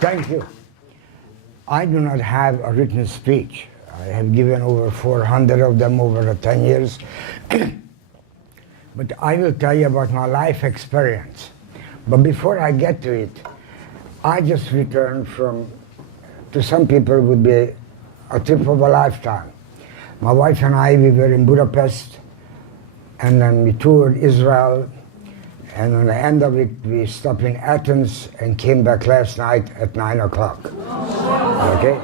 Thank you. I do not have a written speech. I have given over 400 of them over the 10 years. But I will tell you about my life experience. But before I get to it, I just returned from, to some people would be a trip of a lifetime. My wife and I, we were in Budapest, and then we toured Israel, and on the end of it, we stopped in Athens and came back last night at 9 o'clock. Okay?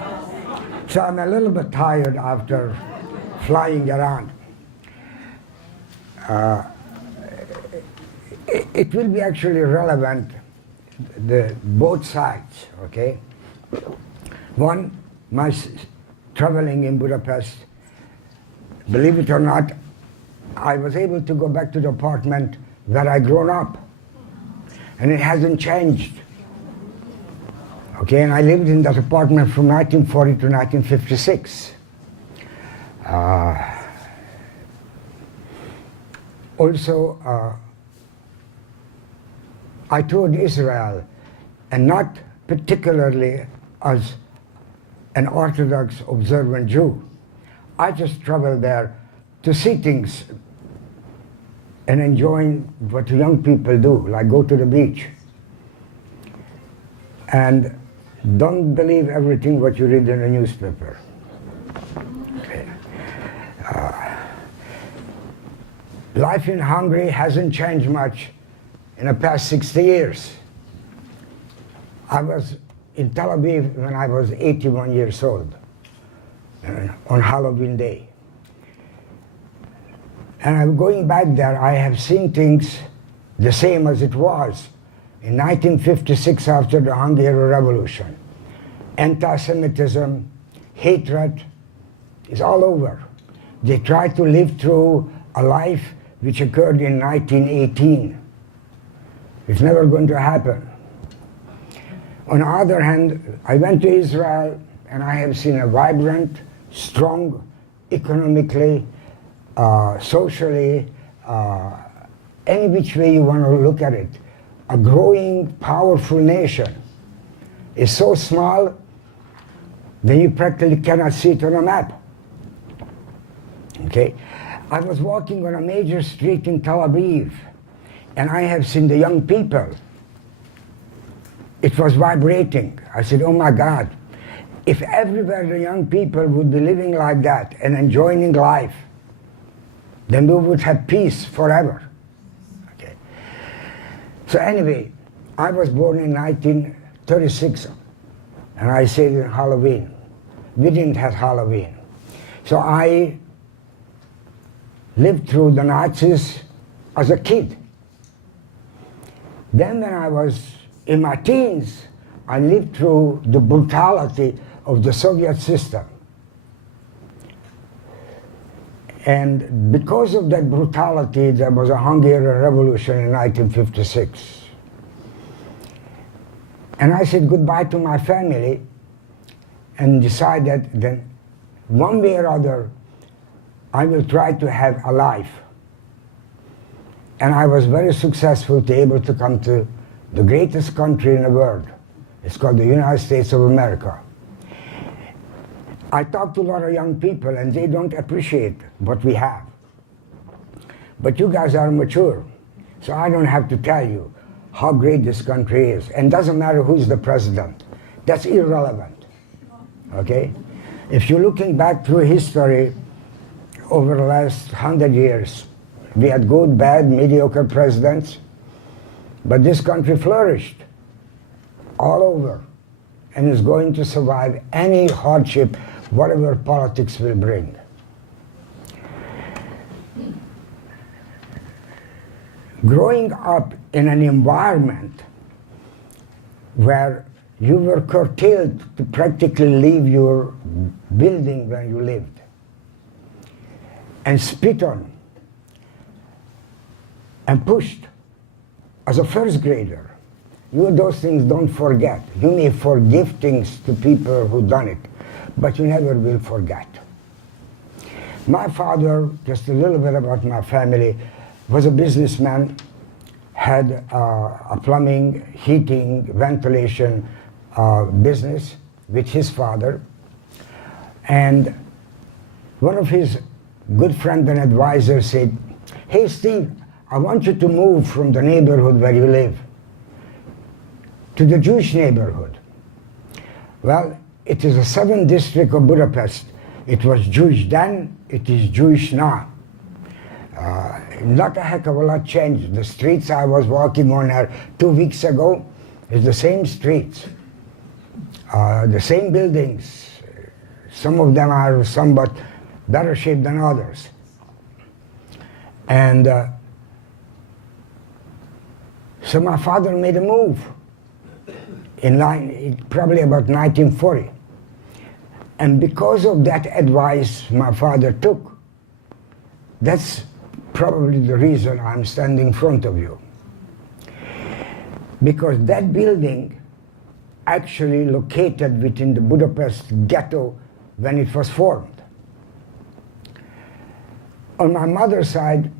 So I'm a little bit tired after flying around. It will be actually relevant, both sides, okay? One, my traveling in Budapest, believe it or not, I was able to go back to the apartment where I grown up, and it hasn't changed. Okay, and I lived in that apartment from 1940 to 1956. Also, I toured Israel, and not particularly as an Orthodox observant Jew. I just traveled there to see things and enjoying what young people do, like go to the beach. And don't believe everything what you read in the newspaper. Okay. Life in Hungary hasn't changed much in the past 60 years. I was in Tel Aviv when I was 81 years old, on Halloween Day. And I'm going back there, I have seen things the same as it was in 1956 after the Hungarian Revolution. Anti-Semitism, hatred is all over. They try to live through a life which occurred in 1918. It's never going to happen. On the other hand, I went to Israel and I have seen a vibrant, strong, economically, socially, any which way you want to look at it, a growing, powerful nation. Is so small that you practically cannot see it on a map. Okay? I was walking on a major street in Tel Aviv, and I have seen the young people. It was vibrating. I said, oh my God, if everywhere the young people would be living like that and enjoying life, then we would have peace forever. Okay. So anyway, I was born in 1936, and I said in Halloween. We didn't have Halloween. So I lived through the Nazis as a kid. Then when I was in my teens, I lived through the brutality of the Soviet system. And because of that brutality, there was a Hungarian Revolution in 1956. And I said goodbye to my family and decided that one way or other, I will try to have a life. And I was very successful to be able to come to the greatest country in the world. It's called the United States of America. I talk to a lot of young people and they don't appreciate what we have. But you guys are mature, so I don't have to tell you how great this country is. And it doesn't matter who's the president. That's irrelevant, okay? If you're looking back through history over the last 100 years, we had good, bad, mediocre presidents, but this country flourished all over and is going to survive any hardship, whatever politics will bring. Growing up in an environment where you were curtailed to practically leave your building where you lived and spit on and pushed as a first grader, those things don't forget. You may forgive things to people who done it, but you never will forget. My father, just a little bit about my family, was a businessman, had a plumbing, heating, ventilation business with his father. And one of his good friends and advisors said, "Hey Steve, I want you to move from the neighborhood where you live to the Jewish neighborhood." Well, it is a 7th district of Budapest. It was Jewish then, it is Jewish now. Not a heck of a lot changed. The streets I was walking on here 2 weeks ago is the same streets, the same buildings. Some of them are somewhat better shape than others. And so my father made a move in probably about 1940. And because of that advice my father took, that's probably the reason I'm standing in front of you. Because that building actually located within the Budapest ghetto when it was formed. On my mother's side,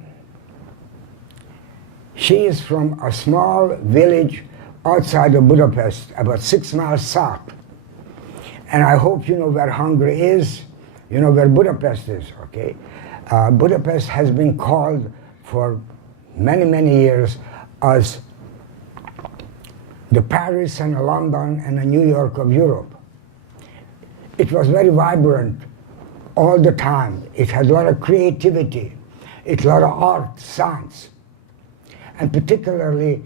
she is from a small village outside of Budapest, about 6 miles south. And I hope you know where Hungary is, you know where Budapest is, okay? Budapest has been called for many, many years as the Paris and the London and the New York of Europe. It was very vibrant all the time. It had a lot of creativity, it had a lot of art, science. And particularly,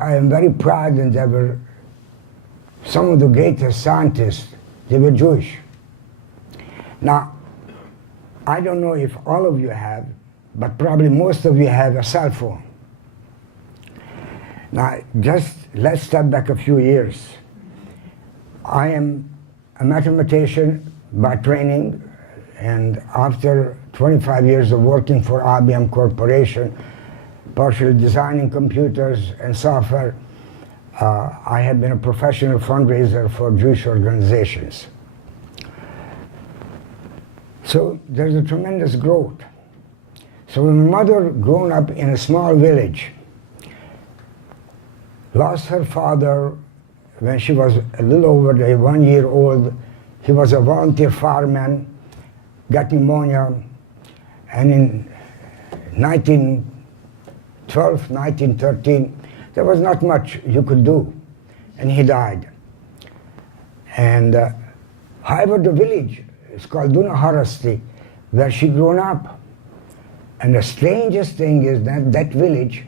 I am very proud that there were some of the greatest scientists, they were Jewish. Now, I don't know if all of you have, but probably most of you have a cell phone. Now, just let's step back a few years. I am a mathematician by training, and after 25 years of working for IBM Corporation, partially designing computers and software, I have been a professional fundraiser for Jewish organizations. So there's a tremendous growth. So my mother, grown up in a small village, lost her father when she was a little over 1 year old. He was a volunteer fireman, got pneumonia, and in 1912, 1913, there was not much you could do, and he died. And however, the village is called Dunaharaszti, where she grew up. And the strangest thing is that that village,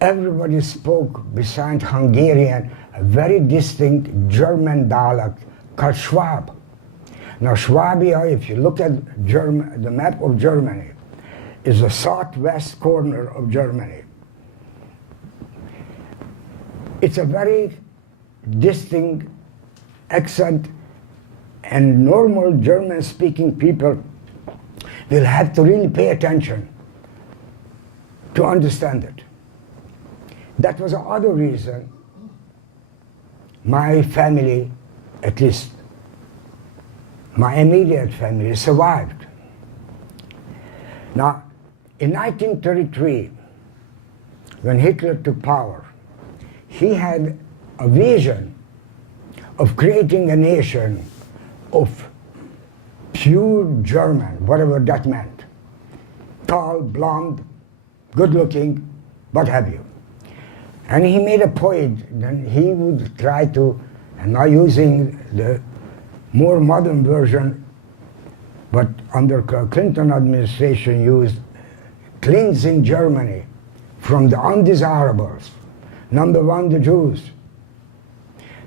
everybody spoke, besides Hungarian, a very distinct German dialect called Schwab. Now Swabia, if you look at the map of Germany, is the southwest corner of Germany. It's a very distinct accent, and normal German-speaking people will have to really pay attention to understand it. That was the other reason my family, at least my immediate family, survived. Now, in 1933, when Hitler took power, he had a vision of creating a nation of pure German, whatever that meant. Tall, blonde, good-looking, what have you. And he made a point that he would try to, and now using the more modern version, but under Clinton administration used, cleansing Germany from the undesirables. Number 1, the Jews.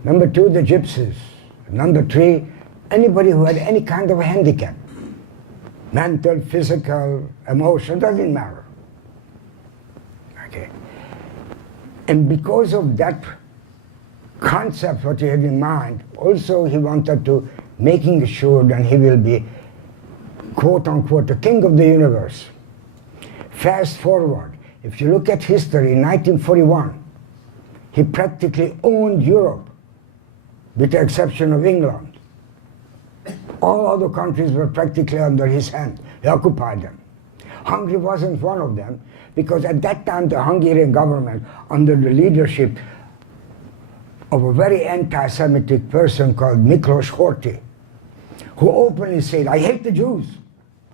Number 2, the Gypsies. Number 3, anybody who had any kind of a handicap. Mental, physical, emotional, doesn't matter. Okay. And because of that concept what he had in mind, also he wanted to making sure that he will be, quote unquote, the king of the universe. Fast forward, if you look at history, in 1941, he practically owned Europe, with the exception of England. All other countries were practically under his hand. He occupied them. Hungary wasn't one of them, because at that time the Hungarian government, under the leadership of a very anti-Semitic person called Miklos Horthy, who openly said, I hate the Jews.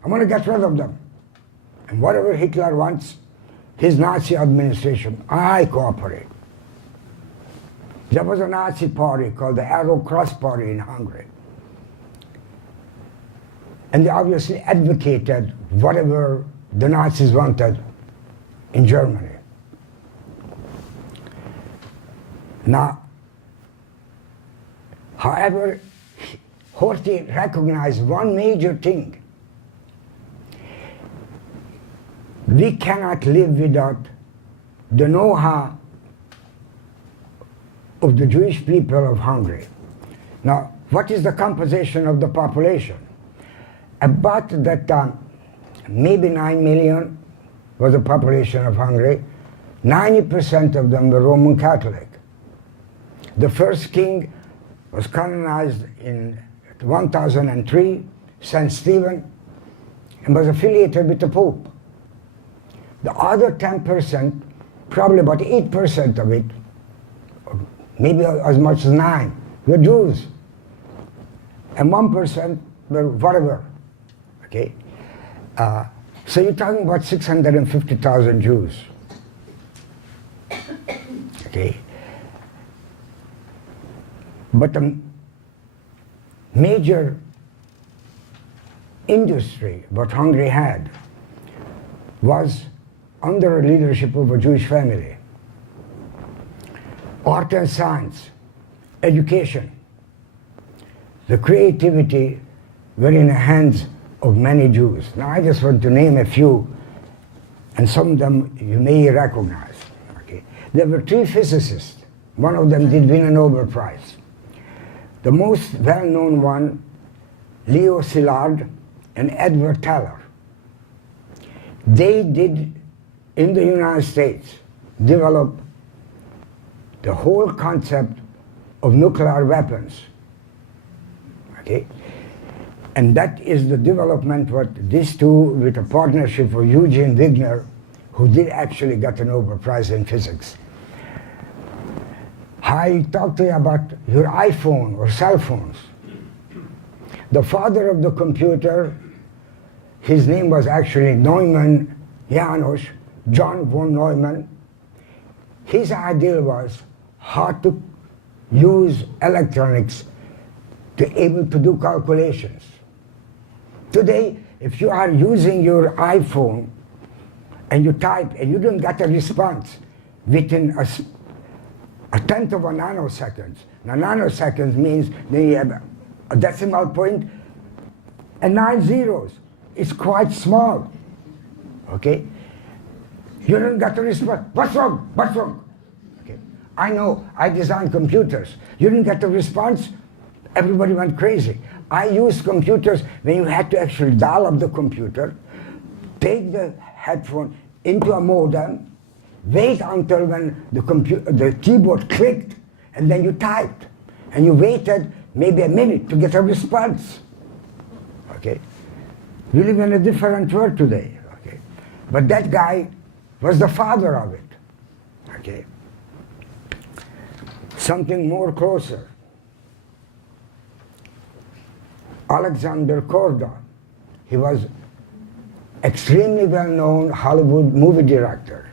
I want to get rid of them. And whatever Hitler wants, his Nazi administration, I cooperate. There was a Nazi party called the Arrow Cross Party in Hungary. And they obviously advocated whatever the Nazis wanted in Germany. Now, however, Horthy recognized one major thing. We cannot live without the know-how of the Jewish people of Hungary. Now, what is the composition of the population? About that time, maybe 9 million was the population of Hungary. 90% of them were Roman Catholic. The first king was canonized in 1003, St. Stephen, and was affiliated with the Pope. The other 10%, probably about 8% of it, or maybe as much as 9, were Jews. And 1% were whatever, okay? So you're talking about 650,000 Jews, okay? But the major industry what Hungary had was under the leadership of a Jewish family. Art and science, education, the creativity were in the hands of many Jews. Now I just want to name a few, and some of them you may recognize. Okay. There were 3 physicists. One of them did win a Nobel Prize. The most well-known one, Leo Szilard and Edward Teller. They did, in the United States, develop the whole concept of nuclear weapons. Okay? And that is the development what these two, with a partnership of Eugene Wigner, who did actually get a Nobel Prize in physics. I talked to you about your iPhone or cell phones. The father of the computer, his name was actually Neumann Janos, John von Neumann. His idea was how to use electronics to able to do calculations. Today, if you are using your iPhone and you type and you don't get a response within a tenth of a nanosecond. Now nanoseconds means that you have a decimal point and 9 zeros. It's quite small, okay? You don't get a response. What's wrong? What's wrong? Okay. I know, I designed computers. You didn't get a response, everybody went crazy. I used computers when you had to actually dial up the computer, take the headphone into a modem, wait until when the keyboard clicked, and then you typed. And you waited maybe a minute to get a response. Okay? We live in a different world today. Okay? But that guy was the father of it. Okay? Something more closer. Alexander Korda. He was extremely well-known Hollywood movie director.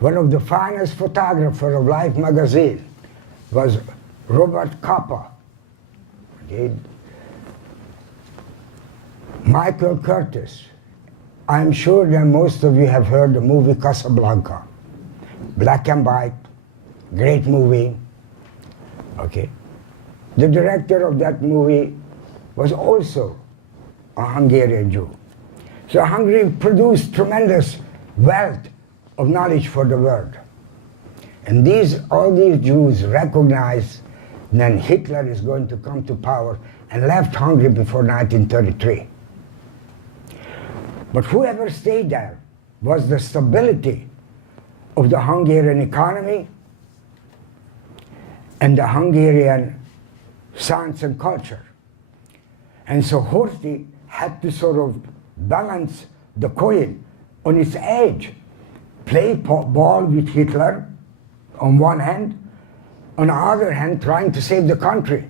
One of the finest photographers of Life magazine was Robert Capa. Okay. Michael Curtis. I'm sure that most of you have heard the movie Casablanca. Black and white, great movie. Okay. The director of that movie was also a Hungarian Jew. So Hungary produced tremendous wealth of knowledge for the world. And all these Jews recognized that Hitler is going to come to power and left Hungary before 1933. But whoever stayed there was the stability of the Hungarian economy and the Hungarian science and culture. And so Horthy had to sort of balance the coin on its edge. Play ball with Hitler on one hand, on the other hand, trying to save the country.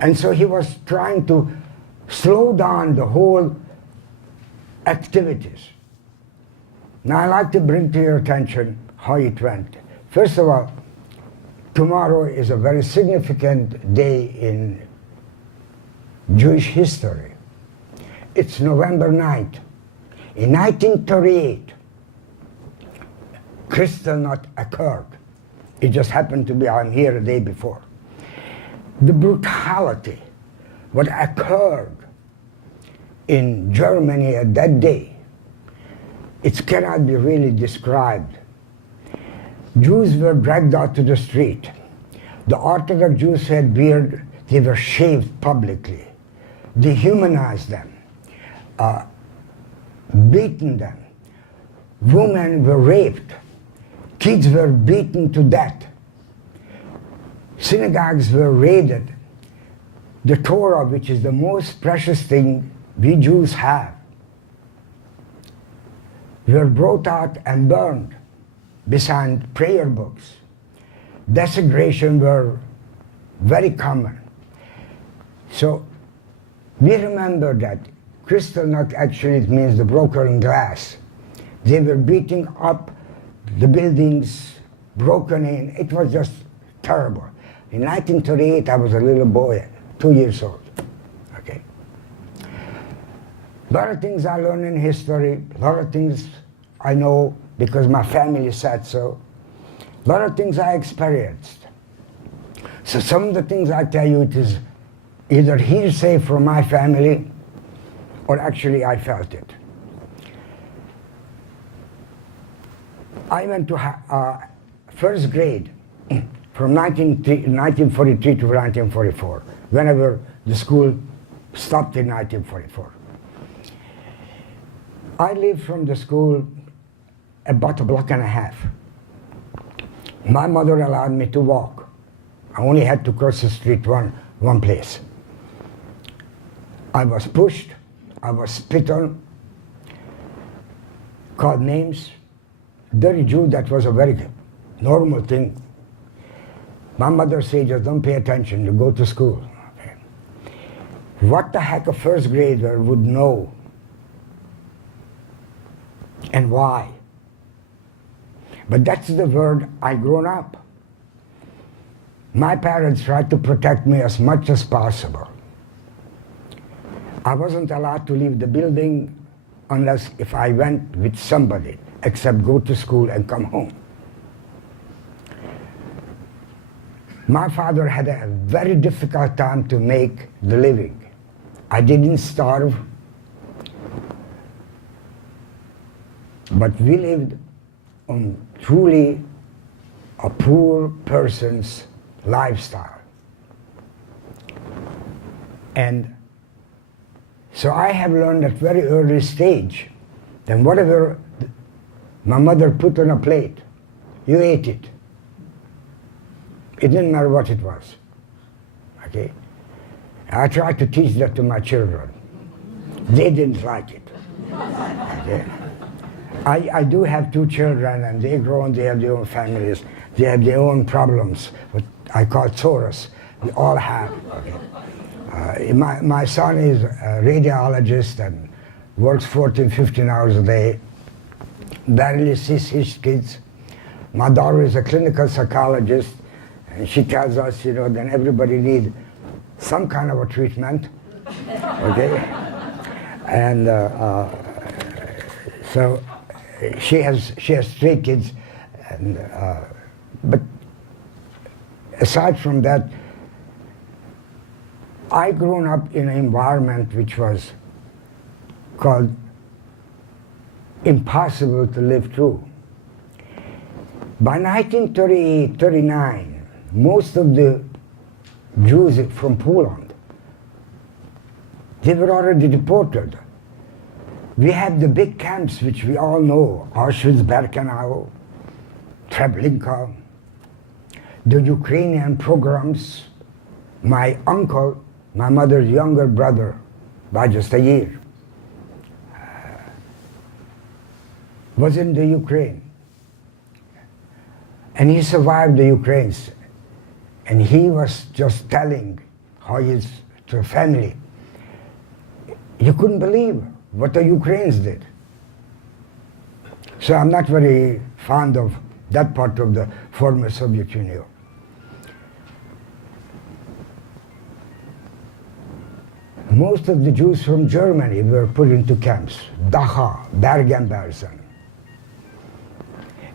And so he was trying to slow down the whole activities. Now I'd like to bring to your attention how it went. First of all, tomorrow is a very significant day in Jewish history. It's November 9th. In 1938, Kristallnacht occurred. It just happened to be I'm here a day before. The brutality, what occurred in Germany at that day, it cannot be really described. Jews were dragged out to the street. The Orthodox Jews had beard, they were shaved publicly. They humanized them, beaten them. Women were raped. Kids were beaten to death. Synagogues were raided. The Torah, which is the most precious thing we Jews have, were brought out and burned beside prayer books. Desecration were very common. So we remember that Kristallnacht actually means the broken glass. They were beating up the buildings, broken in. It was just terrible. In 1938, I was a little boy, 2 years old. Okay. A lot of things I learned in history, a lot of things I know because my family said so. A lot of things I experienced. So some of the things I tell you, it is either hearsay from my family or actually I felt it. I went to first grade from 1943 to 1944, whenever the school stopped in 1944. I lived from the school about a block and a half. My mother allowed me to walk. I only had to cross the street one place. I was pushed, I was spit on, called names. Dirty Jew, that was a very normal thing. My mother said, just don't pay attention, you go to school. Okay. What the heck a first grader would know and why? But that's the world I grown up. My parents tried to protect me as much as possible. I wasn't allowed to leave the building unless if I went with somebody, except go to school and come home. My father had a very difficult time to make the living. I didn't starve, but we lived on truly a poor person's lifestyle. And so I have learned at very early stage that whatever my mother put on a plate, you ate it. It didn't matter what it was. Okay? I tried to teach that to my children. They didn't like it. Okay? I do have 2 children, and they grow and they have their own families. They have their own problems, what I call Taurus. We all have. Okay? My son is a radiologist and works 14, 15 hours a day. Barely sees his kids. My daughter is a clinical psychologist, and she tells us, then everybody needs some kind of a treatment, okay? And so she has 3 kids, and but aside from that, I grown up in an environment which was called impossible to live through. By 1938, 39, most of the Jews from Poland, they were already deported. We had the big camps which we all know, Auschwitz, Birkenau, Treblinka, the Ukrainian pogroms. My uncle, my mother's younger brother, by just a year, was in the Ukraine. And he survived the Ukraines. And he was just telling how his to family. You couldn't believe what the Ukrainians did. So I'm not very fond of that part of the former Soviet Union. Most of the Jews from Germany were put into camps, Dachau, Bergen-Belsen.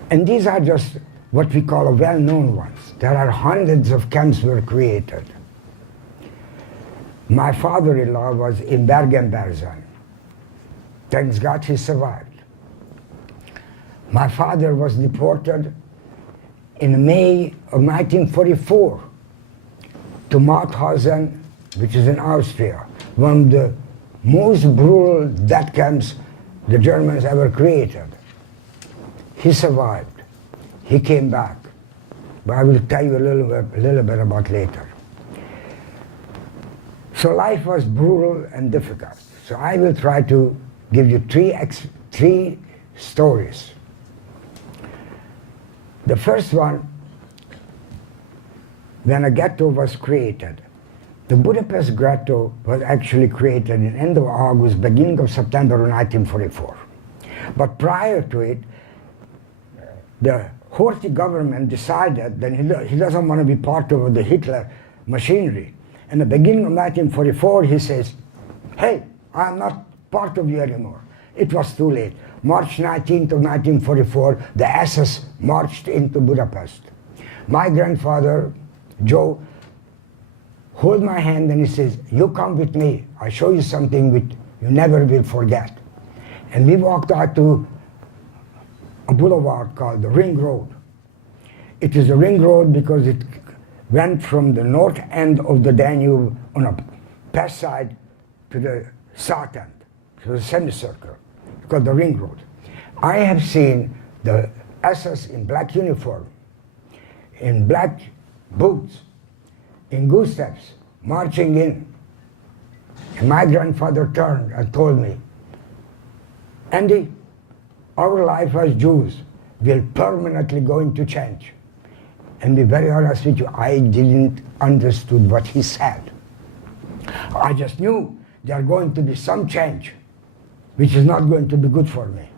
And these are just what we call well-known ones. There are hundreds of camps were created. My father-in-law was in Bergen-Belsen. Thanks God he survived. My father was deported in May of 1944 to Mauthausen, which is in Austria, one of the most brutal death camps the Germans ever created. He survived. He came back. But I will tell you a little bit about later. So life was brutal and difficult. So I will try to give you three stories. The first one, when a ghetto was created. The Budapest ghetto was actually created in end of August, beginning of September of 1944. But prior to it, the Horthy government decided that he doesn't want to be part of the Hitler machinery. In the beginning of 1944, he says, hey, I'm not part of you anymore. It was too late. March 19th of 1944, the SS marched into Budapest. My grandfather, Joe, hold my hand and he says, you come with me. I'll show you something which you never will forget. And we walked out to a boulevard called the Ring Road. It is a ring road because it went from the north end of the Danube on a past side to the south end, to the semicircle, called the Ring Road. I have seen the SS in black uniform, in black boots, in goose steps, marching in. And my grandfather turned and told me, Andy, our life as Jews will permanently going to change. And to be very honest with you, I didn't understood what he said. I just knew there going to be some change, which is not going to be good for me.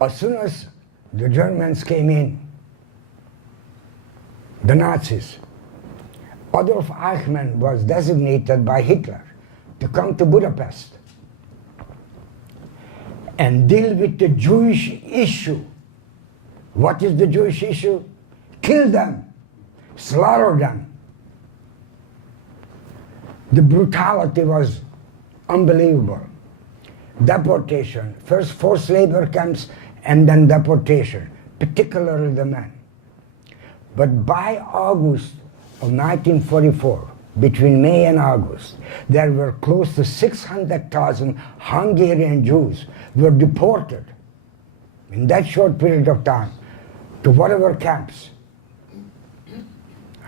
As soon as the Germans came in, the Nazis, Adolf Eichmann was designated by Hitler to come to Budapest and deal with the Jewish issue. What is the Jewish issue? Kill them, slaughter them. The brutality was unbelievable. Deportation, first forced labor camps and then deportation, particularly the men. But by August of 1944, between May and August, there were close to 600,000 Hungarian Jews were deported in that short period of time to whatever camps.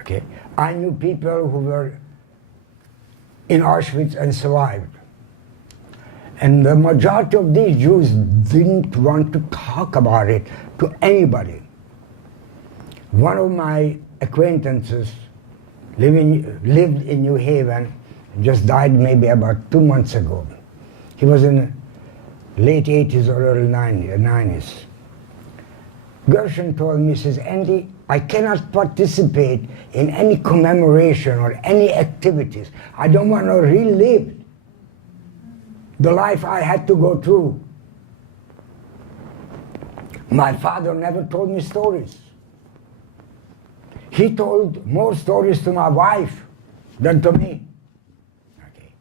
Okay, I knew people who were in Auschwitz and survived. And the majority of these Jews didn't want to talk about it to anybody. One of my acquaintances lived in New Haven, just died maybe about 2 months ago. He was in late 80s or early 90s. Gershon told me, he says, Andy, I cannot participate in any commemoration or any activities. I don't want to relive the life I had to go through. My father never told me stories. He told more stories to my wife than to me. Okay.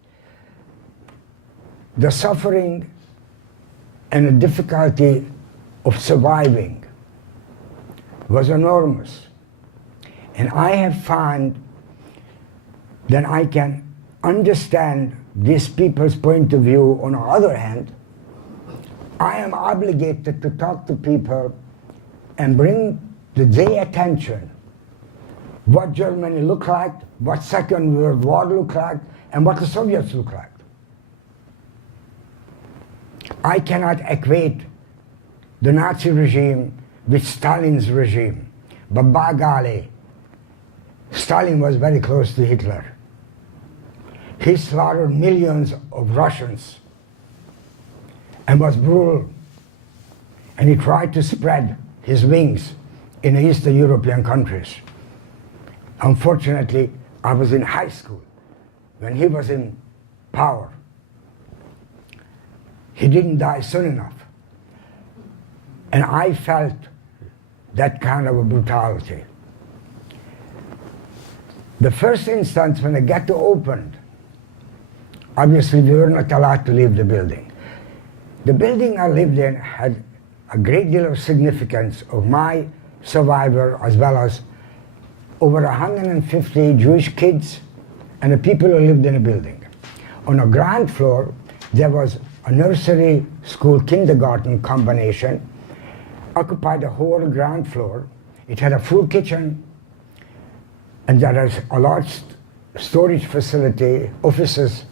The suffering and the difficulty of surviving was enormous. And I have found that I can understand these people's point of view. On the other hand, I am obligated to talk to people and bring to their attention what Germany looked like, what Second World War looked like, and what the Soviets looked like. I cannot equate the Nazi regime with Stalin's regime. But by golly, Stalin was very close to Hitler. He slaughtered millions of Russians and was brutal. And he tried to spread his wings in Eastern European countries. Unfortunately, I was in high school when he was in power. He didn't die soon enough. And I felt that kind of a brutality. The first instance when the ghetto opened, obviously we were not allowed to leave the building. The building I lived in had a great deal of significance of my survivor, as well as over 150 Jewish kids and the people who lived in the building. On a ground floor, there was a nursery school kindergarten combination, occupied the whole ground floor. It had a full kitchen, and there is a large storage facility, offices.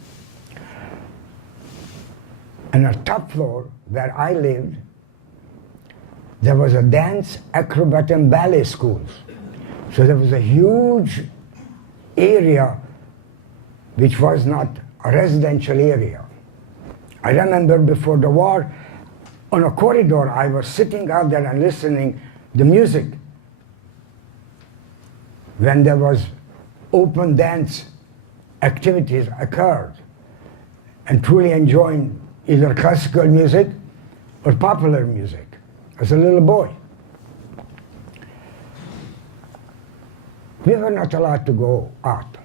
And on the top floor, where I lived, there was a dance, acrobat, and ballet schools. So there was a huge area which was not a residential area. I remember before the war, on a corridor, I was sitting out there and listening the music when there was open dance activities occurred, and truly enjoying either classical music or popular music as a little boy. We were not allowed to go out.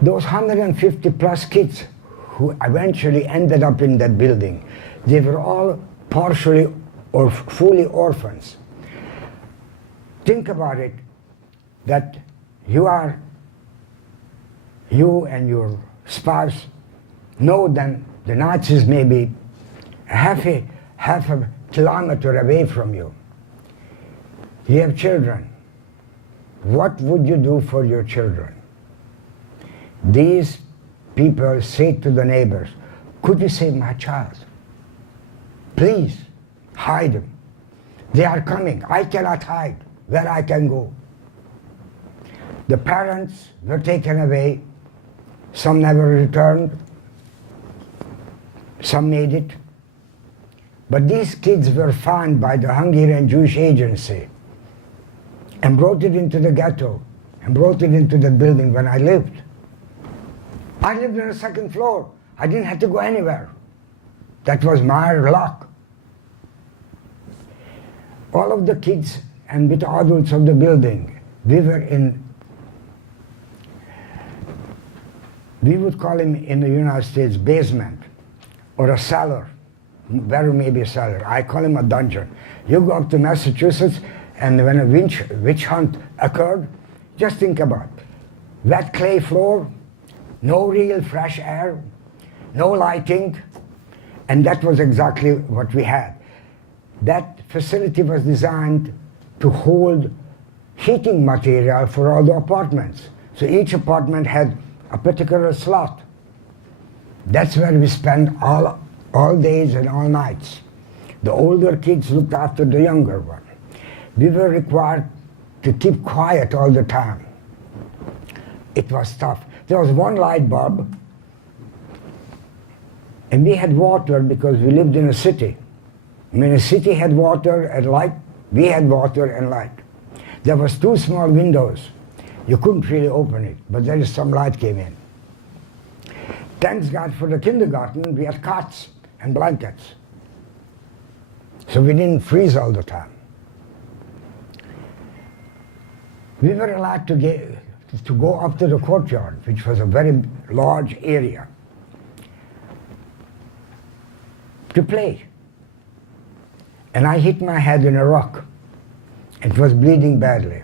Those 150 plus kids who eventually ended up in that building, they were all partially or fully orphans. Think about it, that you and your spouse know that the Nazis may be half a kilometer away from you. You have children. What would you do for your children? These people say to the neighbors, could you save my child? Please, hide him. They are coming. I cannot hide. Where I can go? The parents were taken away. Some never returned. Some made it. But these kids were found by the Hungarian Jewish Agency and brought it into the ghetto and brought it into the building when I lived. I lived on the second floor. I didn't have to go anywhere. That was my luck. All of the kids and with the adults of the building, we would call him in the United States basement or a cellar, very maybe a cellar. I call him a dungeon. You go up to Massachusetts, and when a witch hunt occurred, just think about it. Wet clay floor, no real fresh air, no lighting, and that was exactly what we had. That facility was designed to hold heating material for all the apartments. So each apartment had a particular slot. That's where we spent all days and all nights. The older kids looked after the younger one. We were required to keep quiet all the time. It was tough. There was one light bulb, and we had water because we lived in a city. I mean, a city had water and light. We had water and light. There was 2 small windows. You couldn't really open it, but there is some light came in. Thanks God for the kindergarten, we had cots and blankets. So we didn't freeze all the time. We were allowed to go up to the courtyard, which was a very large area, to play. And I hit my head in a rock. It was bleeding badly.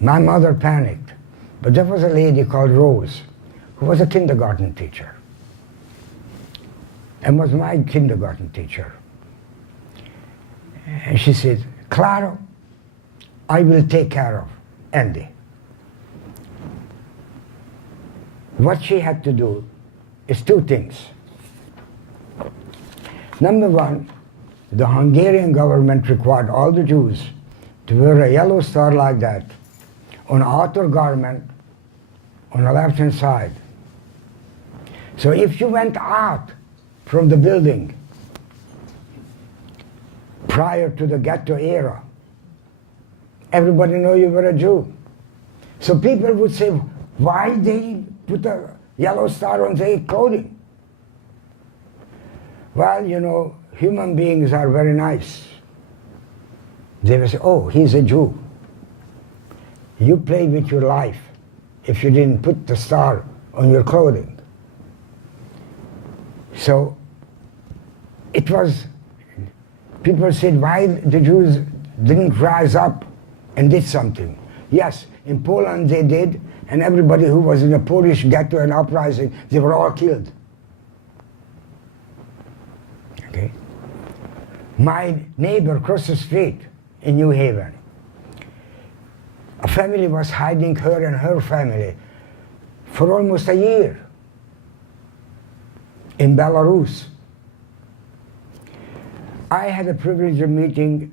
My mother panicked, but there was a lady called Rose, who was a kindergarten teacher, and was my kindergarten teacher. And she said, Claro, I will take care of Andy. What she had to do is 2 things. Number one, the Hungarian government required all the Jews to wear a yellow star like that on outer garment on the left-hand side. So if you went out from the building prior to the ghetto era, everybody knew you were a Jew. So people would say, why they put a yellow star on their clothing? Well, you know, human beings are very nice. They will say, oh, he's a Jew. You play with your life if you didn't put the star on your clothing. So it was, people said, why the Jews didn't rise up and did something. Yes, in Poland they did, and everybody who was in the Polish ghetto and uprising, they were all killed. Okay. My neighbor across the street in New Haven, a family was hiding her and her family for almost a year in Belarus. I had the privilege of meeting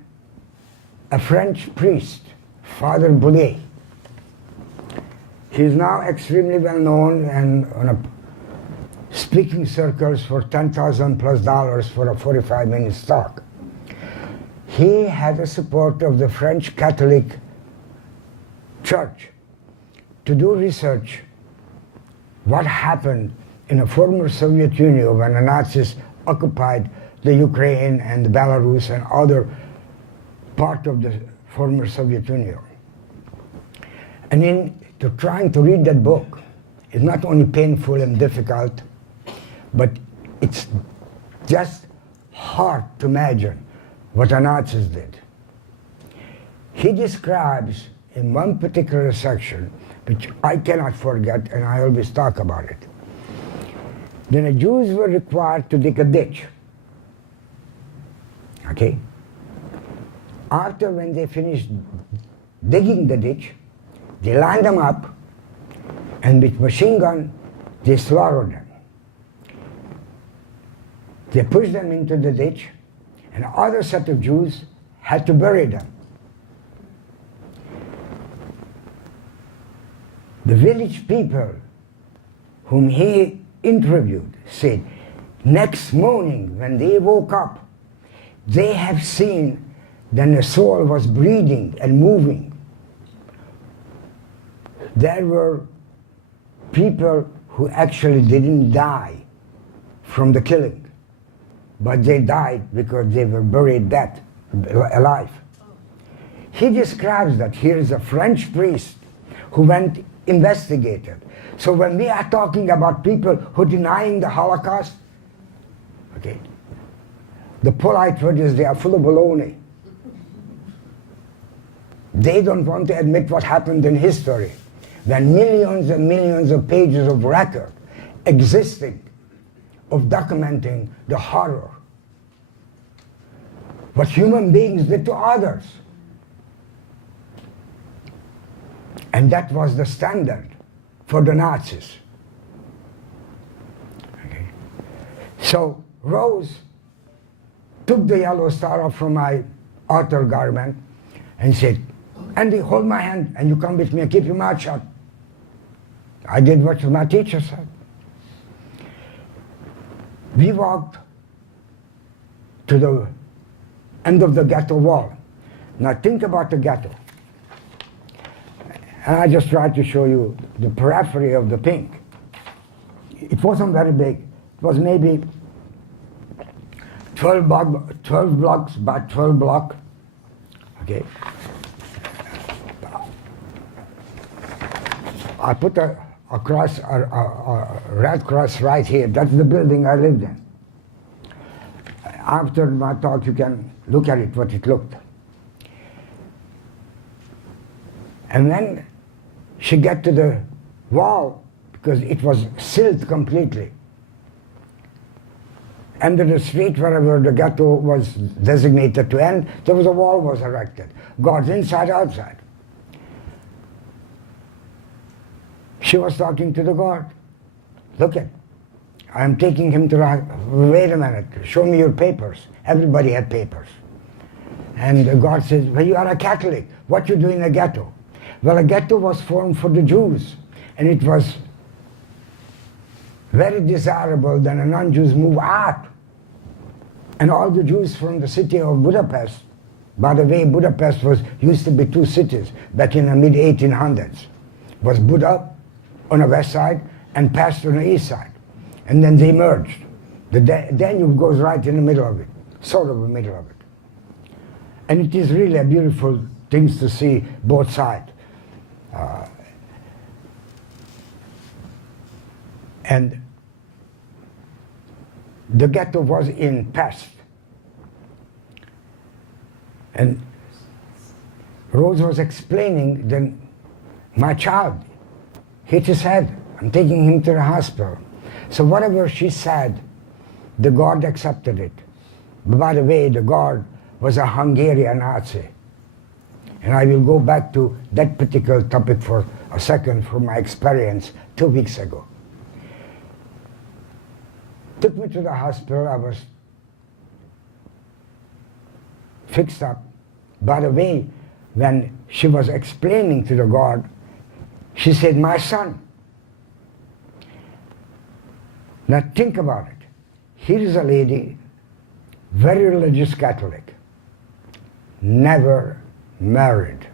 a French priest, Father Boulet. He is now extremely well known and on a speaking circles for $10,000+ for a 45-minute talk. He had the support of the French Catholic Church to do research what happened in the former Soviet Union when the Nazis occupied the Ukraine and Belarus and other part of the former Soviet Union. And in trying to read that book is not only painful and difficult, but it's just hard to imagine what the Nazis did. He describes in one particular section, which I cannot forget and I always talk about it, then the Jews were required to dig a ditch. Okay? After when they finished digging the ditch, they lined them up and with machine gun they slaughtered them. They pushed them into the ditch and another set of Jews had to bury them. The village people whom he interviewed said, next morning when they woke up, they have seen that the soul was breathing and moving. There were people who actually didn't die from the killing, but they died because they were buried dead, alive. He describes that here is a French priest who went investigated. So when we are talking about people who are denying the Holocaust, okay, the polite word is they are full of baloney. They don't want to admit what happened in history. There are millions and millions of pages of record existing of documenting the horror, what human beings did to others. And that was the standard for the Nazis. Okay. So Rose took the yellow star off from my outer garment and said, Andy, hold my hand and you come with me and keep your mouth shut. I did what my teacher said. We walked to the end of the ghetto wall. Now think about the ghetto. And I just tried to show you the periphery of the pink. It wasn't very big. It was maybe 12 blocks by 12 blocks. Okay. I put a cross, a red cross right here. That's the building I lived in. After my talk, you can look at it, what it looked. And then she got to the wall because it was sealed completely. Under the street, wherever the ghetto was designated to end, there was a wall was erected. Guards inside, outside. She was talking to the guard. Look at, I'm taking him to the, wait a minute, show me your papers. Everybody had papers. And the guard says, well, you are a Catholic. What you do in a ghetto? Well, a ghetto was formed for the Jews. And it was very desirable that a non-Jews move out. And all the Jews from the city of Budapest, by the way, Budapest used to be two cities back in the mid-1800s. Was Buda on the west side and Pest on the east side. And then they merged. The Danube goes right in the middle of it, sort of the middle of it. And it is really a beautiful thing to see both sides. And the ghetto was in Pest. And Rose was explaining, then my child hit his head. I'm taking him to the hospital. So whatever she said, the guard accepted it. But by the way, the guard was a Hungarian Nazi. And I will go back to that particular topic for a second from my experience 2 weeks ago. Took me to the hospital. I was fixed up. By the way, when she was explaining to the guard, she said, my son. Now think about it. Here is a lady, very religious Catholic, never married.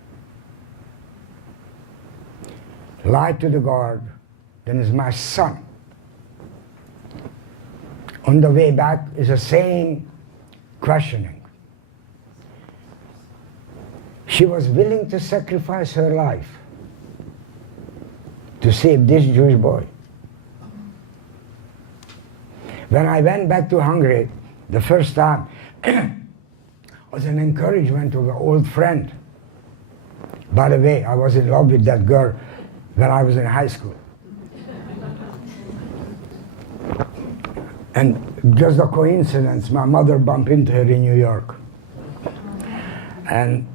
Lied to the guard, then is my son. On the way back is the same questioning. She was willing to sacrifice her life to save this Jewish boy. When I went back to Hungary the first time, was an encouragement of an old friend. By the way, I was in love with that girl when I was in high school. And just a coincidence, my mother bumped into her in New York. And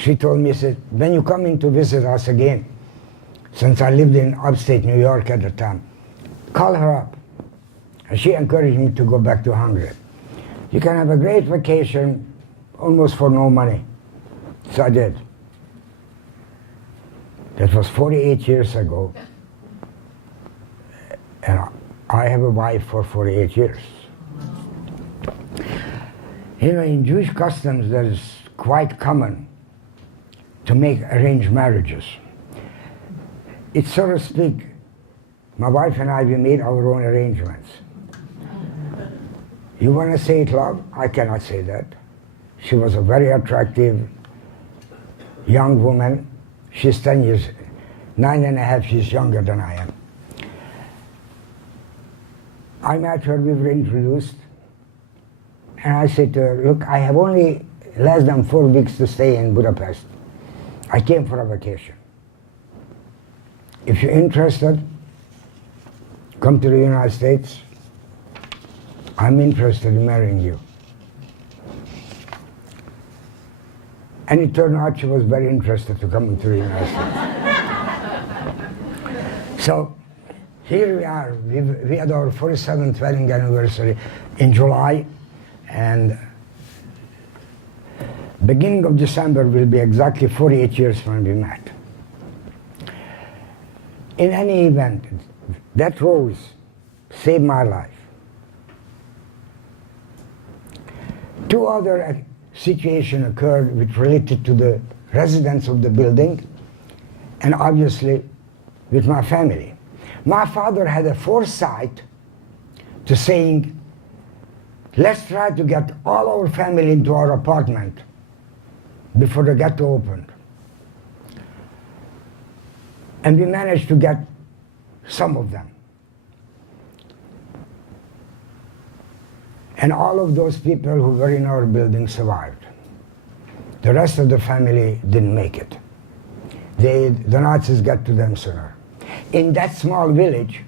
she told me, said, when you come in to visit us again, since I lived in upstate New York at the time, call her up. And she encouraged me to go back to Hungary. You can have a great vacation almost for no money. So I did. That was 48 years ago. And I have a wife for 48 years. You know, in Jewish customs, that is quite common to make arranged marriages. It's, so to speak, my wife and I, we made our own arrangements. You want to say it love? I cannot say that. She was a very attractive young woman. She's 10 years, 9.5 years younger than I am. I met her, we were introduced, and I said to her, look, I have only less than 4 weeks to stay in Budapest. I came for a vacation. If you're interested, come to the United States. I'm interested in marrying you. And it turned out she was very interested to come to the United States. So here we are. We had our 47th wedding anniversary in July, and beginning of December will be exactly 48 years when we met. In any event, that rose saved my life. 2 other situations occurred which related to the residents of the building and obviously with my family. My father had a foresight to saying, let's try to get all our family into our apartment before the ghetto opened. And we managed to get some of them. And all of those people who were in our building survived. The rest of the family didn't make it. The Nazis got to them sooner. In that small village,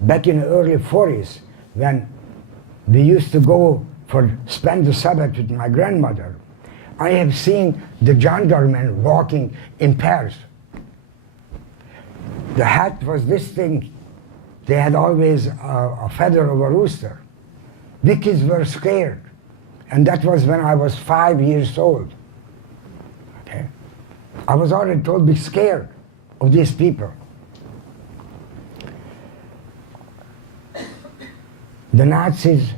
back in the early 40s, when we used to go spend the Sabbath with my grandmother, I have seen the gendarmen walking in pairs. The hat was this thing, they had always a feather of a rooster. The kids were scared. And that was when I was 5 years old. Okay? I was already told to be scared of these people. The Nazis,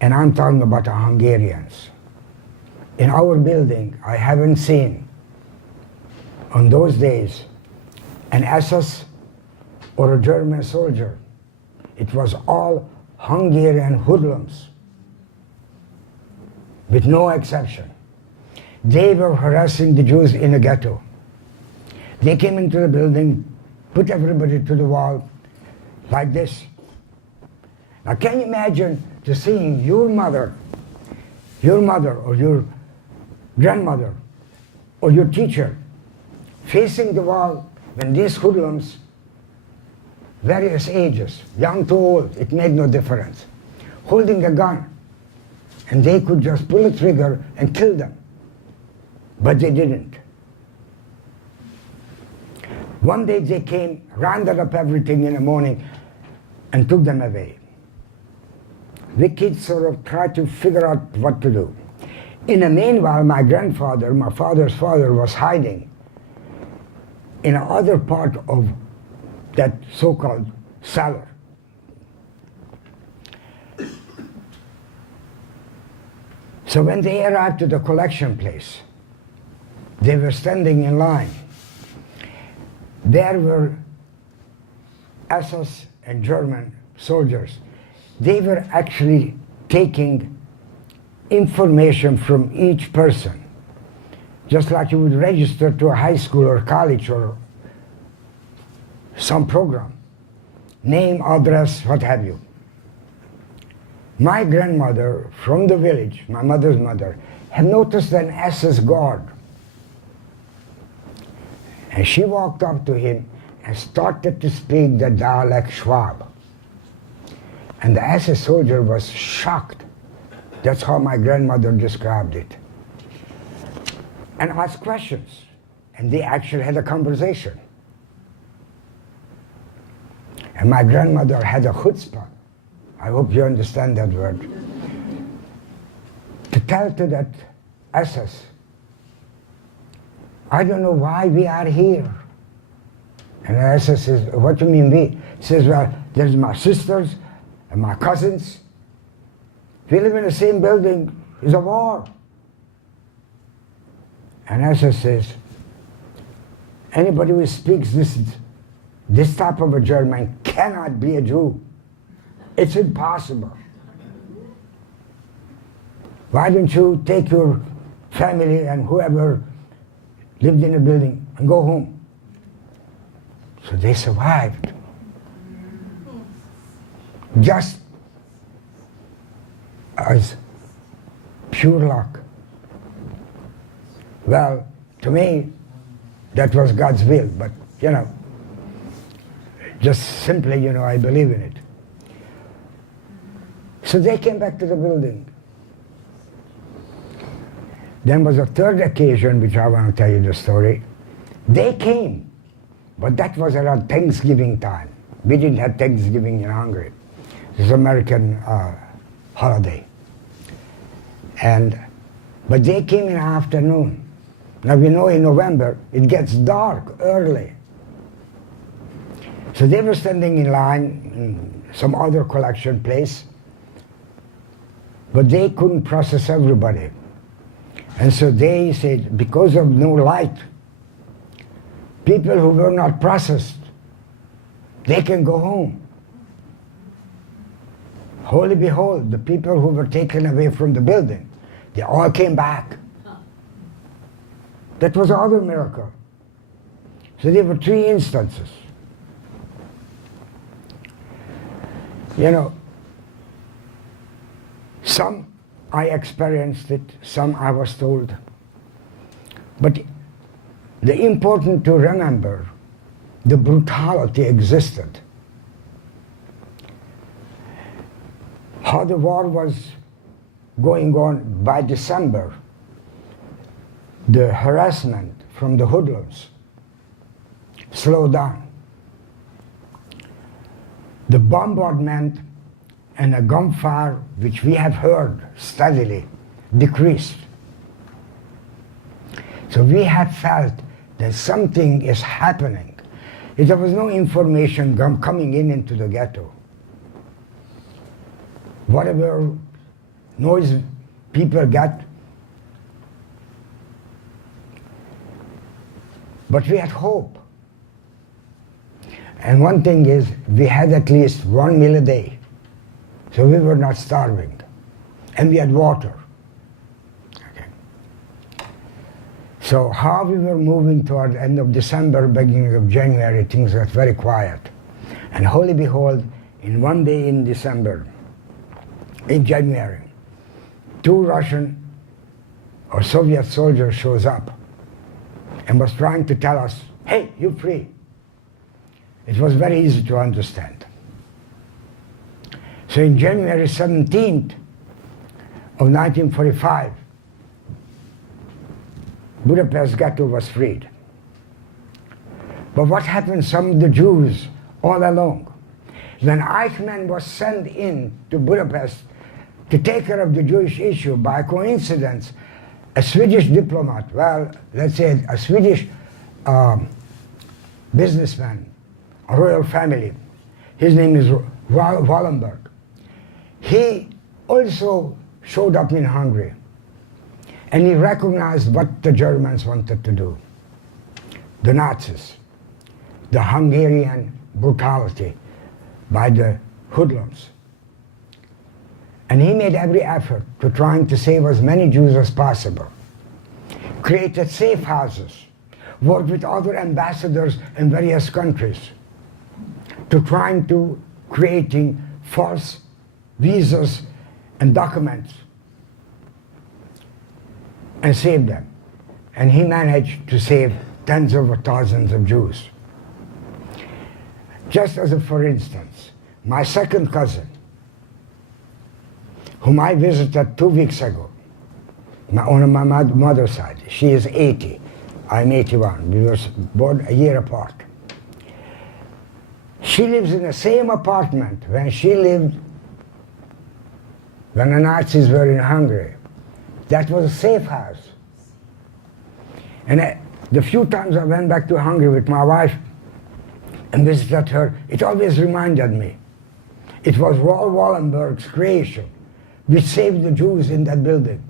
and I'm talking about the Hungarians, in our building, I haven't seen, on those days, an SS or a German soldier. It was all Hungarian hoodlums, with no exception. They were harassing the Jews in a ghetto. They came into the building, put everybody to the wall, like this. Now can you imagine just seeing your mother or your grandmother or your teacher facing the wall when these hoodlums, various ages, young to old, it made no difference, holding a gun, and they could just pull a trigger and kill them. But they didn't. One day they came, rounded up everything in the morning, and took them away. The kids sort of tried to figure out what to do. In the meanwhile, my grandfather, my father's father, was hiding in another part of that so-called cellar. So when they arrived at the collection place, they were standing in line. There were SS and German soldiers. They were actually taking information from each person, just like you would register to a high school or college or some program. Name, address, what have you. My grandmother from the village, my mother's mother, had noticed an SS guard. And she walked up to him and started to speak the dialect Schwab. And the SS soldier was shocked. That's how my grandmother described it. And asked questions. And they actually had a conversation. And my grandmother had a chutzpah, I hope you understand that word, to tell to that SS, I don't know why we are here. And the SS says, what do you mean we? He says, well, there's my sisters and my cousins. We live in the same building. It's a war. And SS says, anybody who speaks this type of a German cannot be a Jew. It's impossible. Why don't you take your family and whoever lived in the building and go home? So they survived. Just as pure luck. Well, to me, that was God's will, but just simply, I believe in it. So they came back to the building. Then was a third occasion, which I want to tell you the story. They came, but that was around Thanksgiving time. We didn't have Thanksgiving in Hungary. It was an American holiday. But they came in the afternoon. Now we know in November, it gets dark early. So they were standing in line in some other collection place, but they couldn't process everybody. And so they said, because of no light, people who were not processed, they can go home. Holy behold, the people who were taken away from the building, they all came back. That was another miracle. So there were 3 instances. Some I experienced it, some I was told. But the important to remember, the brutality existed. How the war was going on by December, the harassment from the hoodlums slowed down. the bombardment and the gunfire, which we have heard steadily, decreased. So we had felt that something is happening. There was no information coming into the ghetto. Whatever noise people get, but we had hope. And one thing is, we had at least 1 meal a day. So we were not starving. And we had water. Okay. So how we were moving toward the end of December, beginning of January, things got very quiet. And holy behold, in one day in December, in January, 2 Russian or Soviet soldiers shows up and was trying to tell us, hey, you're free. It was very easy to understand. So in January 17th of 1945, Budapest ghetto was freed. But what happened to some of the Jews all along? When Eichmann was sent in to Budapest to take care of the Jewish issue, by coincidence, a Swedish diplomat, well, let's say a Swedish businessman, a royal family, his name is Wallenberg. He also showed up in Hungary, and he recognized what the Germans wanted to do. The Nazis, the Hungarian brutality by the hoodlums. And he made every effort to trying to save as many Jews as possible. Created safe houses, worked with other ambassadors in various countries to trying to creating false visas and documents and save them. And he managed to save tens of thousands of Jews. Just as a for instance, my second cousin, whom I visited 2 weeks ago, on my mother's side. She is 80, I'm 81. We were born a year apart. She lives in the same apartment when she lived when the Nazis were in Hungary. That was a safe house. And the few times I went back to Hungary with my wife and visited her, it always reminded me. It was Wallenberg's creation which saved the Jews in that building.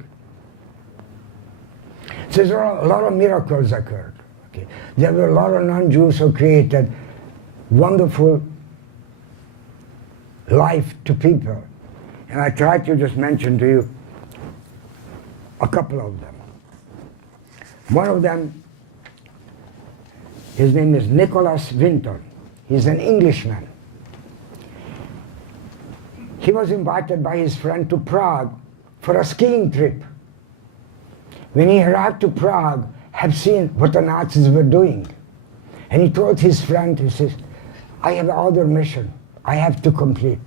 So there are a lot of miracles occurred. Okay. There were a lot of non-Jews who created wonderful life to people. And I tried to just mention to you a couple of them. One of them, his name is Nicholas Winton. He's an Englishman. He was invited by his friend to Prague for a skiing trip. When he arrived to Prague, had seen what the Nazis were doing. And he told his friend, he says, I have another mission I have to complete.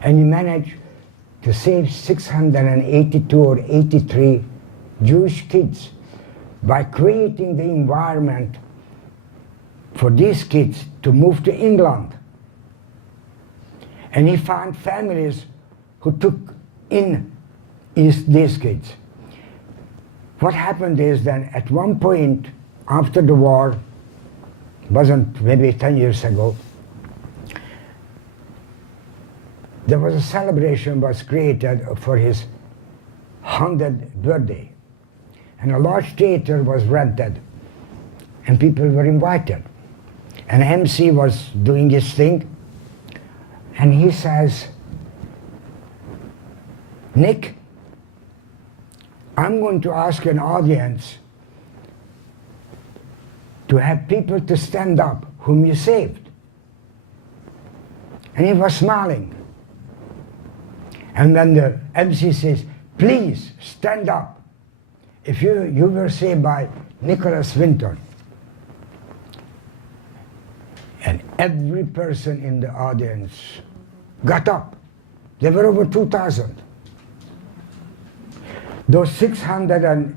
And he managed to save 682 or 83 Jewish kids by creating the environment for these kids to move to England. And he found families who took in these kids. What happened is then at one point after the war, wasn't maybe 10 years ago, there was a celebration was created for his 100th birthday. And a large theater was rented and people were invited. And MC was doing his thing and he says, Nick, I'm going to ask an audience to have people to stand up whom you saved. And he was smiling. And then the MC says, please stand up if you were saved by Nicholas Winton. And every person in the audience got up. There were over 2,000. Those 600 and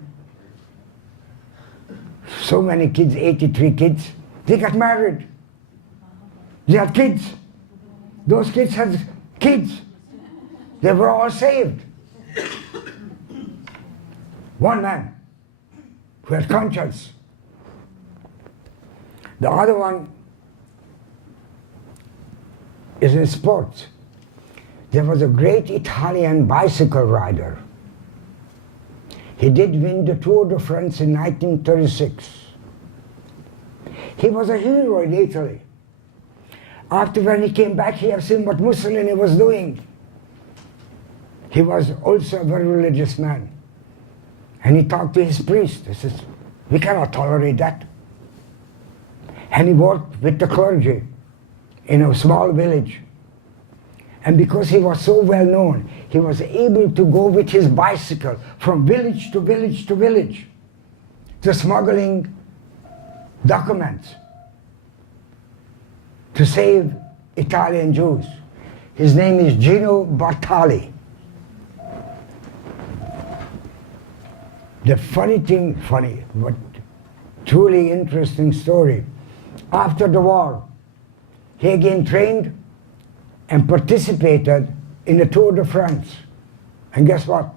so many kids, 83 kids, they got married. They had kids. Those kids had kids. They were all saved. One man who had conscience. The other one is in sports. There was a great Italian bicycle rider. He did win the Tour de France in 1936. He was a hero in Italy. After when he came back, he had seen what Mussolini was doing. He was also a very religious man. And he talked to his priest. He says, we cannot tolerate that. And he worked with the clergy in a small village. And because he was so well known, he was able to go with his bicycle from village to village to village, to smuggling documents to save Italian Jews. His name is Gino Bartali. The but truly interesting story. After the war, he again trained and participated in the Tour de France. And guess what?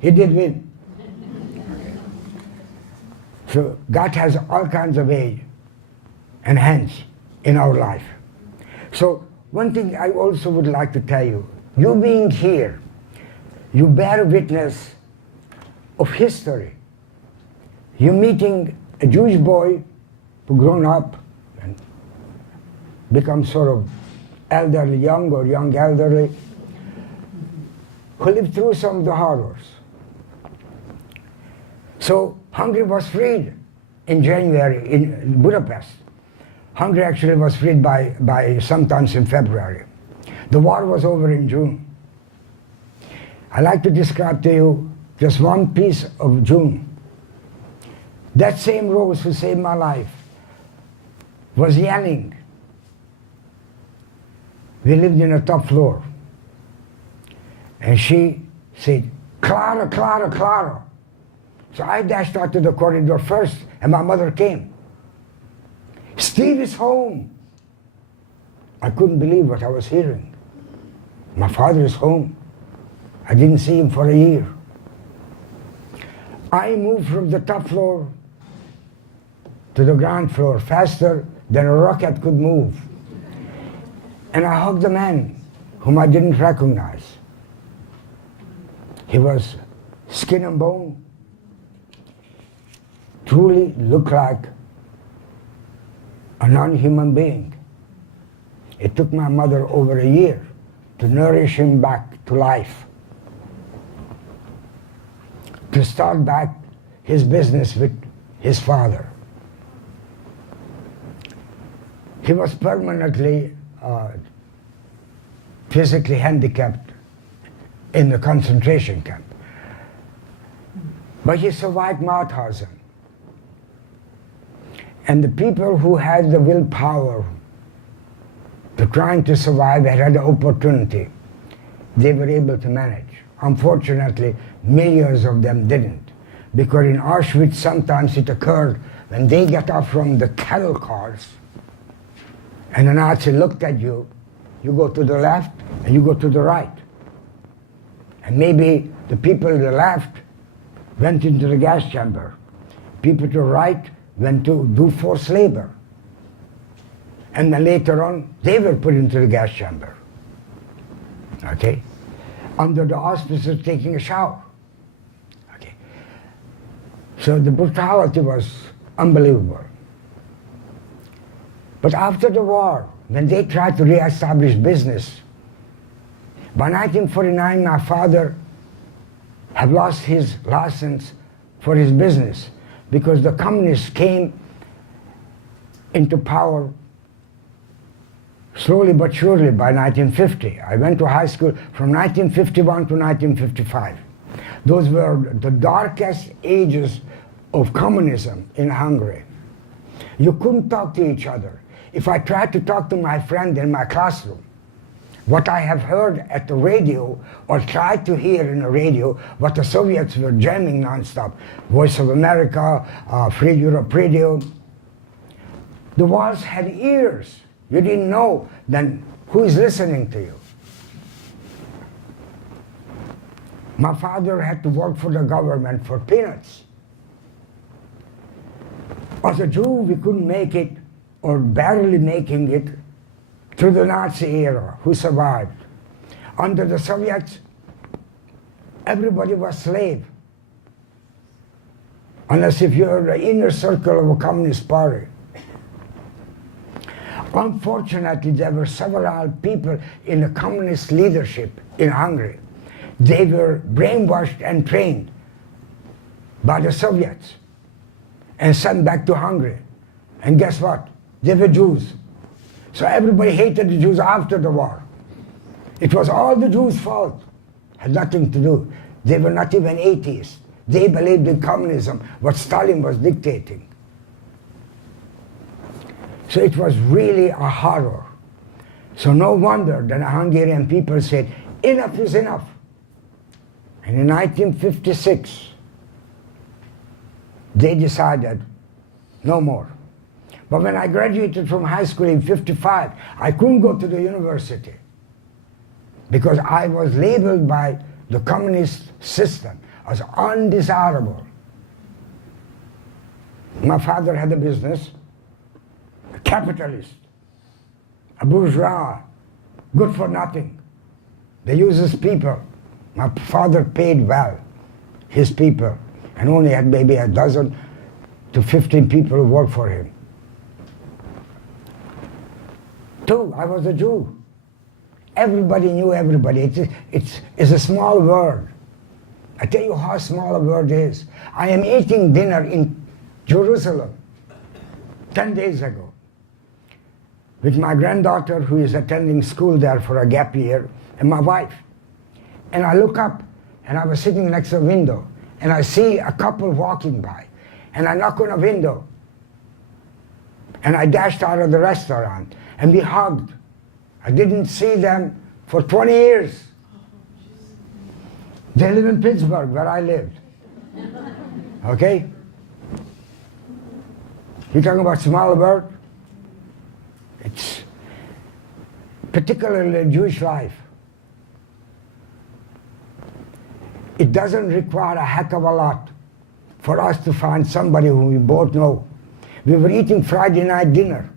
He did win. So God has all kinds of ways and hands in our life. So one thing I also would like to tell you, you being here, you bear witness of history. You're meeting a Jewish boy who grown up and become sort of elderly young or young elderly, who lived through some of the horrors. So Hungary was freed in January in Budapest. Hungary actually was freed by sometimes in February. The war was over in June. I like to describe to you just one piece of June. That same Rose who saved my life was yelling. We lived in a top floor. And she said, Clara, Clara, Clara. So I dashed out to the corridor first, and my mother came. Steve is home. I couldn't believe what I was hearing. My father is home. I didn't see him for a year. I moved from the top floor to the ground floor faster than a rocket could move. And I hugged a man whom I didn't recognize. He was skin and bone, truly looked like a non-human being. It took my mother over a year to nourish him back to life, to start back his business with his father. He was permanently physically handicapped in the concentration camp. But he survived Mauthausen. And the people who had the willpower to trying to survive had the opportunity. They were able to manage. Unfortunately, millions of them didn't. Because in Auschwitz, sometimes it occurred when they got off from the cattle cars and the Nazi looked at you, you go to the left and you go to the right. And maybe the people to the left went into the gas chamber. People to the right went to do forced labor. And then later on, they were put into the gas chamber. Okay? Under the auspices of taking a shower. Okay? So the brutality was unbelievable. But after the war, when they tried to re-establish business, by 1949, my father had lost his license for his business because the communists came into power slowly but surely by 1950. I went to high school from 1951 to 1955. Those were the darkest ages of communism in Hungary. You couldn't talk to each other. If I tried to talk to my friend in my classroom, what I have heard at the radio or tried to hear in the radio, what the Soviets were jamming nonstop, Voice of America, Free Europe Radio, the walls had ears. You didn't know. Then Who is listening to you? My father had to work for the government for peanuts. As a Jew, we couldn't make it, or barely making it, through the Nazi era. Who survived? Under the Soviets, everybody was slave. Unless if you're the inner circle of a communist party. Unfortunately, there were several people in the communist leadership in Hungary. They were brainwashed and trained by the Soviets and sent back to Hungary. And guess what? They were Jews. So everybody hated the Jews after the war. It was all the Jews' fault. Had nothing to do. They were not even atheists. They believed in communism, what Stalin was dictating. So it was really a horror. So no wonder that the Hungarian people said, enough is enough. And in 1956, they decided no more. But when I graduated from high school in 55, I couldn't go to the university because I was labeled by the communist system as undesirable. My father had a business, a capitalist, a bourgeois, good for nothing. They use his people. My father paid well his people and only had maybe a dozen to 15 people who worked for him. Two, I was a Jew. Everybody knew everybody. It's a small world. I tell you how small a world is. I am eating dinner in Jerusalem 10 days ago with my granddaughter who is attending school there for a gap year and my wife. And I look up and I was sitting next to a window and I see a couple walking by and I knock on a window and I dashed out of the restaurant and we hugged. I didn't see them for 20 years. They live in Pittsburgh, where I lived. Okay? You're talking about small world? It's particularly in Jewish life. It doesn't require a heck of a lot for us to find somebody who we both know. We were eating Friday night dinner